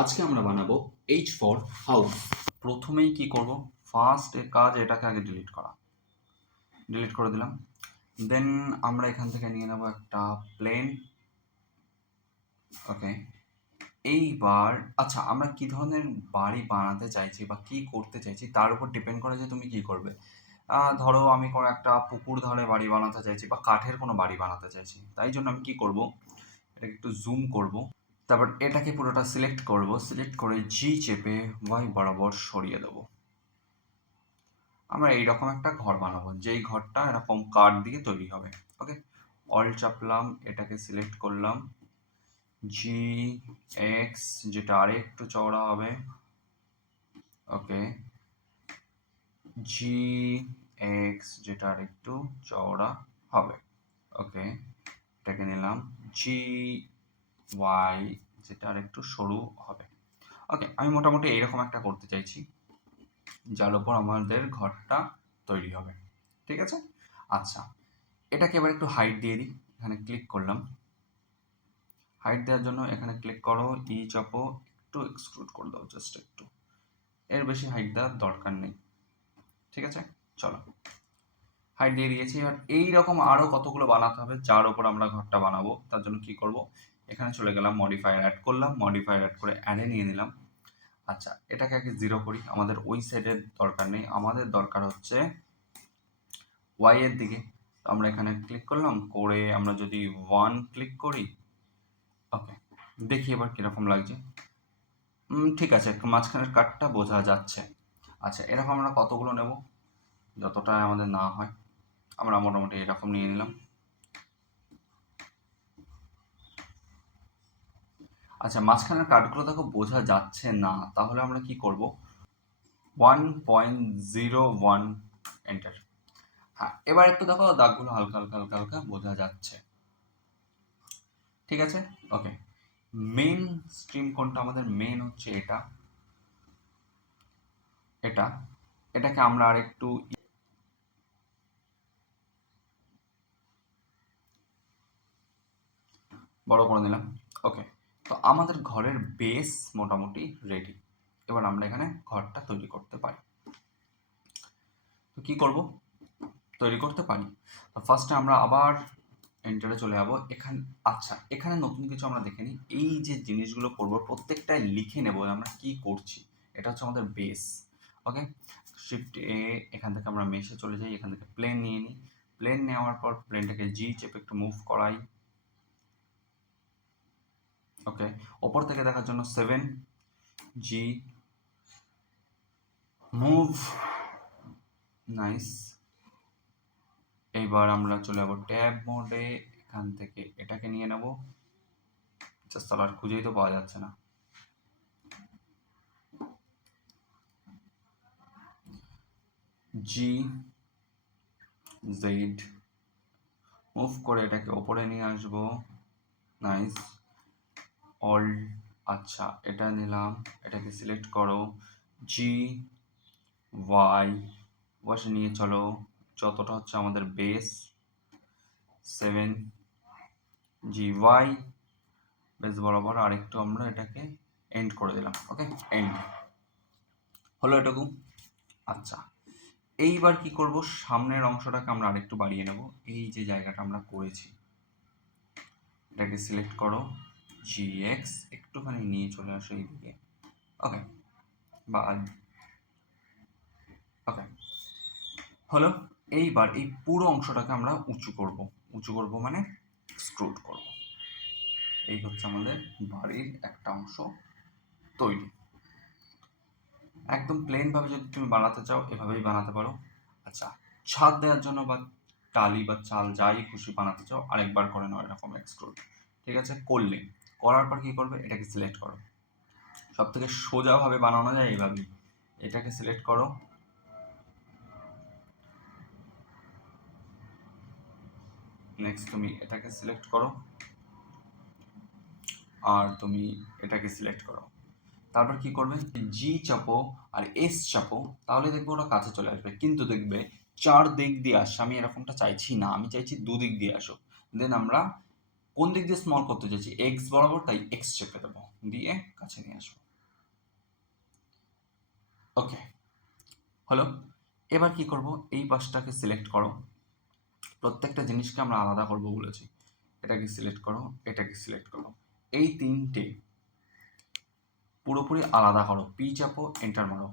আজকে আমরা বানাবো H ফর হাউস। প্রথমেই কি করব, ফার্স্ট কাজ এটাকে আগে ডিলিট করে দিলাম। দেন আমরা এখান থেকে নিয়ে নেব একটা প্লেন। ওকে, এইবার আচ্ছা আমরা কি ধরনের বাড়ি বানাতে চাইছি বা কি করতে চাইছি তার উপর ডিপেন্ড করে যে তুমি কি করবে। ধরো আমি কোনো একটা পুকুর ধারে বাড়ি বানাতে চাইছি বা কাঠের কোনো বাড়ি বানাতে চাইছি, তাই জন্য আমি কি করব, এটাকে একটু জুম করব। তারপর এটাকে পুরোটা সিলেক্ট করব, সিলেক্ট করে জি চেপে ওয়াই বরাবর সরিয়ে দেবো। আমরা এইরকম একটা ঘর বানাবো, যেই ঘরটা এরকম কাঠ দিয়ে তৈরি হবে। ওকে, অল চাপলাম, এটাকে সিলেক্ট করলাম, জি এক্স যেটা আরেকটু চওড়া হবে। ওকে, জি এক্স যেটা আরেকটু চওড়া হবে। ওকে, এটাকে নিলাম, জি ওয়াই যেটা আরেকটু সরু হবে। ওকে, আমি মোটামুটি এইরকম একটা করতে চাইছি যার উপর আমাদের ঘরটা তৈরি হবে। ঠিক আছে, আচ্ছা এটাকে এবার একটু হাইট দিয়ে দিই। এখানে ক্লিক করলাম, হাইট দেওয়ার জন্য এখানে ক্লিক করো, ই চাপো, একটু এক্সট্রুড করে দাও, জাস্ট একটু, এর বেশি হাইট দেওয়ার দরকার নেই। ঠিক আছে, চলো হাইট দিয়ে দিয়েছি। এবার এইরকম আরও কতগুলো বানাতে হবে যার উপর আমরা ঘরটা বানাবো। তার জন্য কি করব, এখানে চলে গেলাম, মডিফায়ার অ্যাড করলাম, মডিফায়ার অ্যাড করে অ্যাডে নিয়ে নিলাম। আচ্ছা এটাকে আগে জিরো করি, আমাদের ওই সাইডের দরকার নেই, আমাদের দরকার হচ্ছে ওয়াই এর দিকে। আমরা এখানে ক্লিক করলাম, করে আমরা যদি 1 ক্লিক করি, ওকে দেখি এবার কিরকম লাগছে। ঠিক আছে, মাঝখানের কাটটা বোঝা যাচ্ছে। আচ্ছা এরকম আমরা কতগুলো নেব, যতটা আমাদের না হয়। আমরা মোটামুটি এরকম নিয়ে নিলাম। আচ্ছা মাঝখানের কাটগুলো দেখো বোঝা যাচ্ছে না, তাহলে আমরা কি করব, 1.01 এন্টার। হ্যাঁ এবার একটু দেখো দাগগুলো হালকা হালকা হালকা হালকা বোঝা যাচ্ছে। ঠিক আছে, ওকে, মেন স্ট্রিম কোনটা, আমাদের মেন হচ্ছে এটা, এটা এটাকে আমরা আরেকটু বড় করে নিলাম। ওকে, তো আমাদের ঘরের বেস মোটামুটি রেডি। এবার আমরা এখানে ঘরটা তৈরি করতে পারি। তো কি করব, তৈরি করতে পারি, তো ফার্স্টে আমরা আবার এন্টারে চলে যাবো। এখানে আচ্ছা এখানে নতুন কিছু আমরা দেখে নিই, এই যে জিনিসগুলো করবো প্রত্যেকটাই লিখে নেবো আমরা কি করছি। এটা হচ্ছে আমাদের বেস। ওকে, শিফট এ, এখান থেকে আমরা মেশে চলে যাই, এখান থেকে প্লেন নিয়ে নিই, প্লেন নেওয়ার পর প্লেনটাকে জি চেপে একটু মুভ করাই। ওকে, ওপর থেকে দেখার জন্য 7 জি মুভ, নাইস। এইবার আমরা চলে যাবো ট্যাব মোডে, এখান থেকে এটাকে নিয়ে নেব, জাস্ট আর খুঁজেই তো পাওয়া যাচ্ছে না। জি জেড মুভ করে এটাকে ওপরে নিয়ে আসবো, নাইস। অল, আচ্ছা এটা নিলাম, এটাকে সিলেক্ট করো, জি ওয়াই বসে নিয়ে চলো, যতটা হচ্ছে আমাদের বেস 7 জি ওয়াই বেস বরাবর, আর একটু আমরা এটাকে এন্ড করে দিলাম। ওকে, এন্ড হলো এটুকু। আচ্ছা এইবার কি করব, সামনের অংশটাকে আমরা আরেকটু বাড়িয়ে নেব, এই যে জায়গাটা আমরা করেছি এটাকে সিলেক্ট করো, জি এক্স একটুখানি নিয়ে চলে আসো এইদিকে। ওকে, বা ওকে হলো। এইবার এই পুরো অংশটাকে আমরা উঁচু করব, উঁচু করব মানে এক্সট্রুড করব। এই হচ্ছে আমাদের বাড়ির একটা অংশ তৈরি। একদম প্লেন ভাবে যদি তুমি বানাতে চাও এভাবেই বানাতে পারো। আচ্ছা ছাদ দেওয়ার জন্য বা টালি বা চাল যাই খুশি বানাতে চাও আরেকবার করে নাও এরকম এক্সট্রুড। ঠিক আছে, করলে করার পর কি করবে, এটাকে সিলেক্ট করো, সব থেকে সোজাভাবে বানানো যায় এইভাবেই, এটাকে সিলেক্ট করো, নেক্সট তুমি এটাকে সিলেক্ট করো, আর তুমি এটাকে সিলেক্ট করো। তারপর কি করবে, জি চাপো আর এস চাপো, তাহলে দেখবে ওরা কাছে চলে আসবে। কিন্তু দেখবে চার দিক দিয়ে আসছে, আমি এরকমটা চাইছি না, আমি চাইছি দুদিক দিয়ে আসো। দেন আমরা কোন দিক দিয়ে স্মল করতে চাইছি, এক্স বরাবর, তাই এক্স চেপে দেবো, দিয়ে কাছে নিয়ে আসবো। ওকে, হলো। এবার কি করব, এই পাশটাকে সিলেক্ট করো, প্রত্যেকটা জিনিসকে আমরা আলাদা করব বলেছি। এটাকে সিলেক্ট করো, এটাকে সিলেক্ট করো, এই তিনটে পুরোপুরি আলাদা করো, পি চাপো, এন্টার মারো।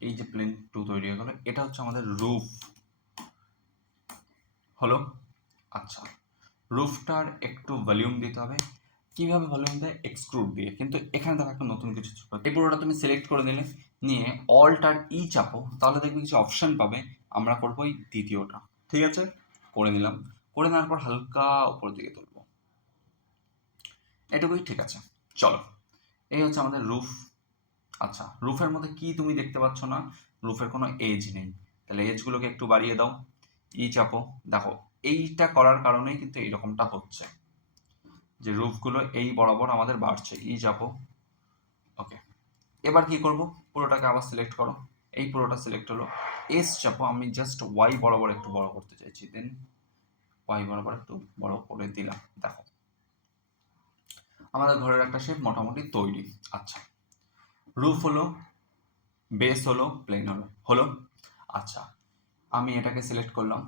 এই যে প্লেন 2 তৈরি হয়ে গেল, এটা হচ্ছে আমাদের রুফ, হলো। আচ্ছা, রুফটার একটু ভলিউম দিতে হবে। কিভাবে ভলিউম দেয়? এক্সট্রুড দিয়ে। কিন্তু এখানে দেখো একটা নতুন কিছু, এই পুরোটা তুমি সিলেক্ট করে নিলে, নিয়ে অল্ট আর ই চাপো, তাহলে দেখবে কিছু অপশন পাবে। আমরা করবো এই দ্বিতীয়টা, ঠিক আছে? করে নিলাম, করে নেওয়ার পর হালকা উপর দিকে তুলবো, এটুকুই, ঠিক আছে। চলো, এই হচ্ছে আমাদের রুফ। আচ্ছা, রুফের মধ্যে কি তুমি দেখতে পাচ্ছ না? রুফের কোনো এজ নেই, তাহলে এজগুলোকে একটু বাড়িয়ে দাও, ই চাপো। দেখো, এইটা করার কারণেই কিন্তু এইরকমটা হচ্ছে, যে রুফগুলো এই বরাবর আমাদের বাড়ছে। ই চাপো, ওকে। এবার কি করব, পুরোটাকে আবার সিলেক্ট করো, এই পুরোটা সিলেক্ট হলো, এস চাপো। আমি জাস্ট ওয়াই বরাবর একটু বড় করতে চাইছি, দেন ওয়াই বরাবর একটু বড় করে দিলাম। দেখো, আমাদের ঘরের একটা শেপ মোটামুটি তৈরি। আচ্ছা, রুফ হলো, বেস হলো, প্লেন হলো, হলো। আচ্ছা, আমি এটাকে সিলেক্ট করলাম,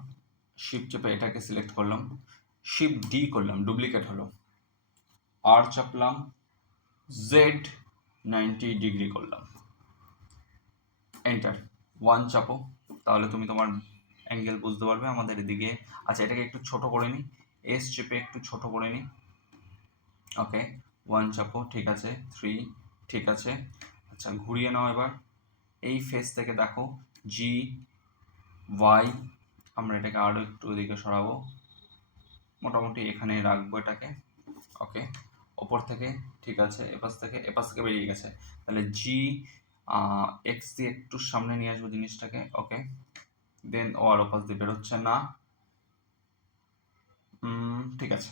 শিফট চেপে এটাকে সিলেক্ট করলাম, শিফট ডি করলাম, ডুপ্লিকেট হলো, আর চাপলাম, জেড 90 ডিগ্রি করলাম, এন্টার, 1 চাপো, তাহলে তুমি তোমার অ্যাঙ্গেল বুঝতে পারবে আমাদের এদিকে। আচ্ছা, এটাকে একটু ছোট করে নিই, এস চেপে একটু ছোট করে নিই, ওকে। 1 চাপো, ঠিক আছে, 3, ঠিক আছে। আচ্ছা, ঘুরিয়ে নাও এবার, এই ফেস থেকে দেখো, জি ওয়াই, আমরা এটাকে আরও একটু এদিকে সরাবো, মোটামুটি এখানে রাখবো এটাকে, ওকে। ওপর থেকে, ঠিক আছে, এপাশ থেকে বেরিয়ে গেছে, তাহলে জি এক্স দিয়ে একটু সামনে নিয়ে আসবো জিনিসটাকে, ওকে। দেন ও আর ওপাশ দিয়ে বেরোচ্ছে না, ঠিক আছে,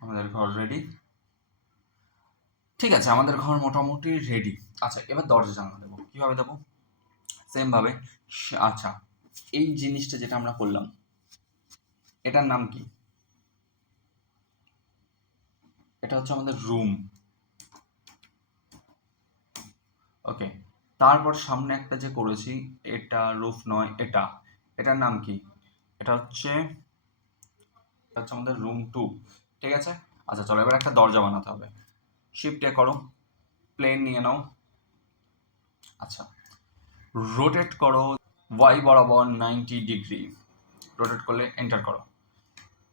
আমাদের ঘর রেডি। ঠিক আছে, আমাদের ঘর মোটামুটি রেডি। আচ্ছা, এবার দরজা জানালা দেবো, কীভাবে দেবো? সেম ভাবে। আচ্ছা, এই জিনিসটা যেটা আমরা করলাম, এটার নাম কি? এটা হচ্ছে আমাদের রুম, ওকে। তারপর সামনে একটা যে করেছি, এটা রুফ নয়, এটার নাম কি? এটা হচ্ছে আমাদের রুম 2, ঠিক আছে। আচ্ছা, চলো এবার একটা দরজা বানাতে হবে, শিফট এ করো, প্লেন নিয়ে নাও, আচ্ছা, রোটেট করো, ওয়াই বরাবর 90 ডিগ্রি, রোটেট করলে এন্টার করো,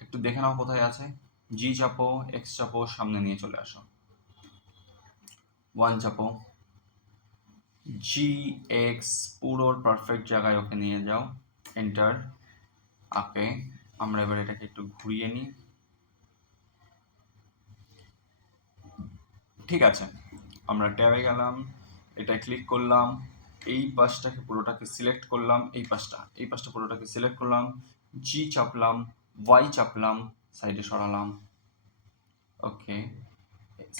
একটু দেখে নাও কোথায় আছে, জি চাপো, এক্স চাপো, সামনে নিয়ে চলে আসো, 1 চাপো, জি এক্স পুরোর পারফেক্ট জায়গায় ওকে নিয়ে যাও, এন্টার, ওকে। আমরা এবার এটাকে একটু ঘুরিয়ে নিই, ঠিক আছে। আমরা ট্যাবে গেলাম, এটা ক্লিক করলাম, এই পাশটাকে পুরোটাকে সিলেক্ট করলাম, এই পাশটা পুরোটাকে সিলেক্ট করলাম, জি চাপলাম, ওয়াই চাপলাম, সাইডে সরালাম, ওকে।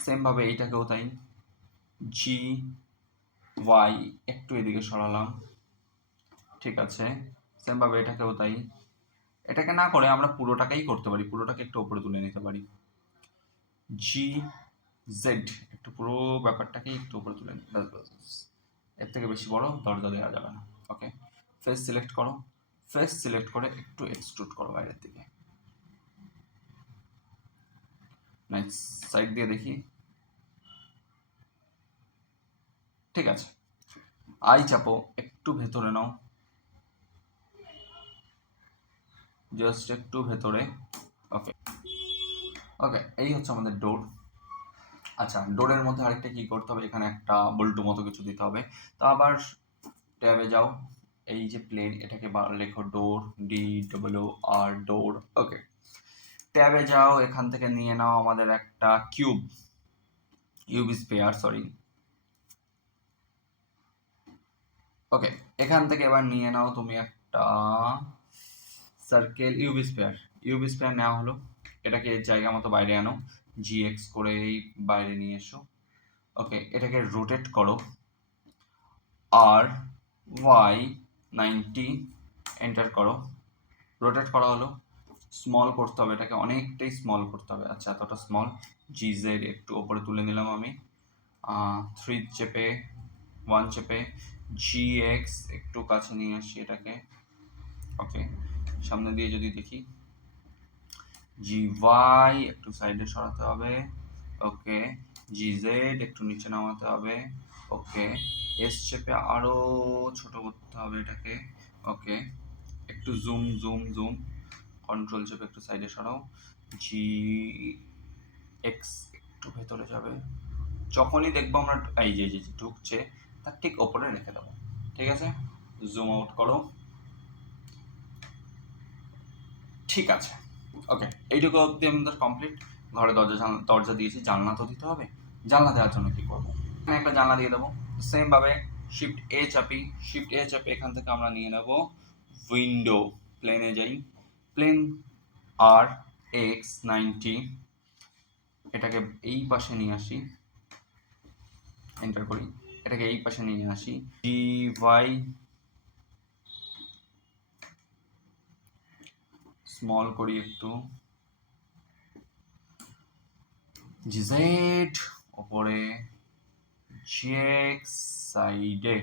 সেমভাবে এইটাকেও তাই, জি ওয়াই একটু এদিকে সরালাম, ঠিক আছে। সেমভাবে এটাকেও তাই, এটাকে না করে আমরা পুরোটাকেই করতে পারি, পুরোটাকে একটু উপরে তুলে নিতে পারি, জি জেড, একটু পুরো ব্যাপারটাকেই একটু উপরে তুলে নিই, এর থেকে বেশি বড় দরজা দেওয়া যাবে না, ওকে। ফেস সিলেক্ট করো, ফেস সিলেক্ট করে একটু এক্সট্রুড করো বাইরের দিকে, নাইস, সাইড দিয়ে দেখি, ঠিক আছে। আই চাপো, একটু ভেতরে নাও, জাস্ট একটু ভেতরে, ওকে। ওকে, এই হচ্ছে আমাদের ডোর। আচ্ছা, ডোরের মধ্যে আরেকটা কি করতে হবে, এখানে একটা বল্টু মতো কিছু দিতে হবে। তো আবার ট্যাবে যাও, এই যে প্লেন, এটাকে লেখো ডোর, DOOR, ডোর, ওকে। ট্যাবে যাও, এখান থেকে নিয়ে নাও আমাদের একটা ইউবি স্পেয়ার, সরি, ওকে। এখান থেকে এবার নিয়ে নাও তুমি একটা সার্কেল, ইউবি স্পেয়ার নেওয়া হলো, এটাকে জায়গা মতো বাইরে আনো, GX করে বাইরে নিয়ে এসো, ওকে। এটাকে রোটেট করো, আর ওয়াই 90, এন্টার করো, রোটেট করা হলো, স্মল করতে হবে এটাকে, অনেকটাই স্মল করতে হবে। আচ্ছা, এতটা স্মল, GZ একটু ওপরে তুলে নিলাম আমি, 3 চেপে 1 চেপে gx একটু কাছে নিয়ে আসি এটাকে, ওকে। সামনে দিয়ে যদি দেখি gy একটু সাইডে সরাতে হবে, ওকে। gz একটু নিচে নামাতে হবে, ওকে। s চেপে আরো ছোট করতে হবে এটাকে, ওকে। একটু জুম জুম জুম, কন্ট্রোল চেপে একটু সাইডে সরাও, gx একটু ভেতরে যাবে, যখনই দেখবো আমরা এই যে ঢুকছে তার ঠিক ওপরে রেখে দেবো, ঠিক আছে। জুম আউট করো, ঠিক আছে, ওকে। এইটুকু অবধি আমাদের কমপ্লিট। ঘরে দরজা দিয়েছি, জানলা তো দিতে হবে। জানলা দেওয়ার জন্য কি করবো, এখানে একটা জানলা দিয়ে দেবো। সেম ভাবে শিফট এ চাপি, শিফট এ চাপি এখান থেকে আমরা নিয়ে নেব উইন্ডো, প্লেনে যাই, প্লেন আর এক্স 90, এটাকে এই পাশে নিয়ে আসি, এন্টার করি, এটাকে এই পাশে নিয়ে আসি, dy স্মল করি একটু, gz ওপরে, gx সাইডে।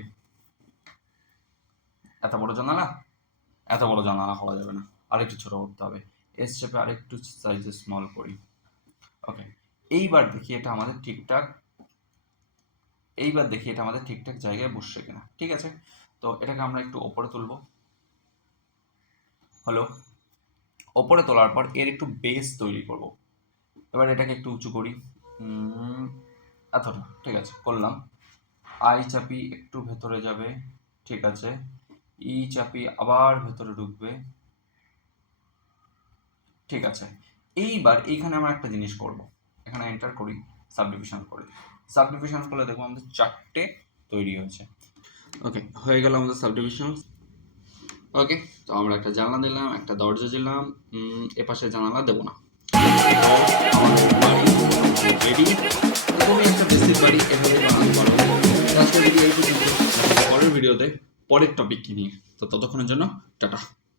এত বড় জানালা করা যাবে না, আরেকটু ছোট করতে হবে। এস চেপে আরেকটু সাইজে স্মল করি, ওকে। এইবার দেখি এটা আমাদের ঠিকঠাক জায়গায় বসছে কিনা, ঠিক আছে। তো এটাকে আমরা একটু ওপরে তুলবো, হলো। ওপরে তোলার পর এর একটু বেস তৈরি করব। এবার এটাকে একটু উঁচু করি, এতটা, ঠিক আছে, করলাম। আই চাপি একটু ভেতরে যাবে, ঠিক আছে। ই চাপি আবার ভেতরে ঢুকবে, ঠিক আছে। এইবার এইখানে আমরা একটা জিনিস করব, এখানে এন্টার করি, সাবডিভিশন করলে দেখবো আমাদের 4টে তৈরি হয়েছে, ওকে। হয়ে গেল আমাদের সাবডিভিশন, ওকে। তো আমরা একটা জানলা দিলাম, একটা দরজা দিলাম, এপাশে জানালা দেবো না। রেডি, তুমি একটা বেসিক বাড়ি এভাবে বানাতে পারো। আজকের ভিডিও এই পর্যন্ত, পরের ভিডিওতে পরের টপিক কি নিয়ে, তো ততক্ষণের জন্য টাটা।